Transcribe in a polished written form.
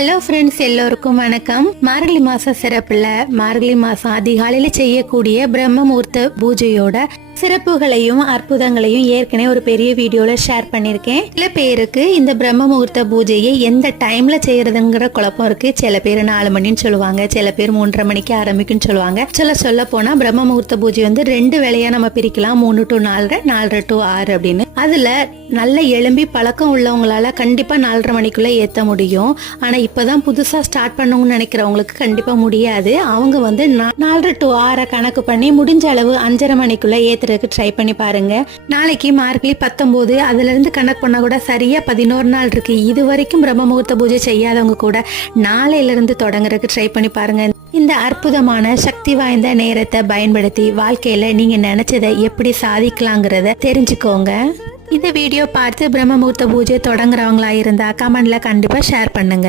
Hello friends, எல்லோருக்கும் வணக்கம். மார்கழி மாசம் சிறப்புல மார்கழி மாசம் அதிகாலையில செய்யக்கூடிய பிரம்ம முகூர்த்த பூஜையோட சிறப்புகளையும் அற்புதங்களையும் ஏற்கனவே ஒரு பெரிய வீடியோல ஷேர் பண்ணிருக்கேன். சில பேருக்கு இந்த பிரம்ம முகூர்த்த பூஜையை எந்த டைம்ல செய்யறதுங்கிற குழப்பம் இருக்கு. சில பேர் 4 மணின்னு சொல்லுவாங்க, சில பேர் 3:30 மணிக்கு ஆரம்பிக்கும்னு சொல்லுவாங்க. சொல்ல போனா பிரம்ம முகூர்த்த பூஜை வந்து 2 வேளையா நம்ம பிரிக்கலாம். 3 to 4, 4 to 6 அப்படின்னு. அதுல நல்ல எழும்பி பழக்கம் உள்ளவங்களால கண்டிப்பா 4:30 மணிக்குள்ள ஏத்த முடியும். ஆனா இப்பதான் புதுசா ஸ்டார்ட் பண்ணணும்னு நினைக்கிறவங்களுக்கு கண்டிப்பா முடியாது. அவங்க வந்து 4 to 6 கணக்கு பண்ணி முடிஞ்ச அளவு 5:30 மணிக்குள்ள ஏத்துறதுக்கு ட்ரை பண்ணி பாருங்க. நாளைக்கு மார்கழி 19, அதுல இருந்து கணக்கு பண்ணா கூட சரியா 11 நாள் இருக்கு. இது வரைக்கும் பிரம்ம முகூர்த்த பூஜை செய்யாதவங்க கூட நாளையில இருந்து தொடங்குறதுக்கு ட்ரை பண்ணி பாருங்க. இந்த அற்புதமான சக்தி வாய்ந்த நேரத்தை பயன்படுத்தி வாழ்க்கையில நீங்க நினைச்சதை எப்படி சாதிக்கலாங்கிறத தெரிஞ்சுக்கோங்க. இந்த வீடியோ பார்த்து பிரம்ம முகூர்த்த பூஜை தொடங்குறவங்களா இருந்தா கமெண்ட்ல கண்டிப்பா ஷேர் பண்ணுங்க.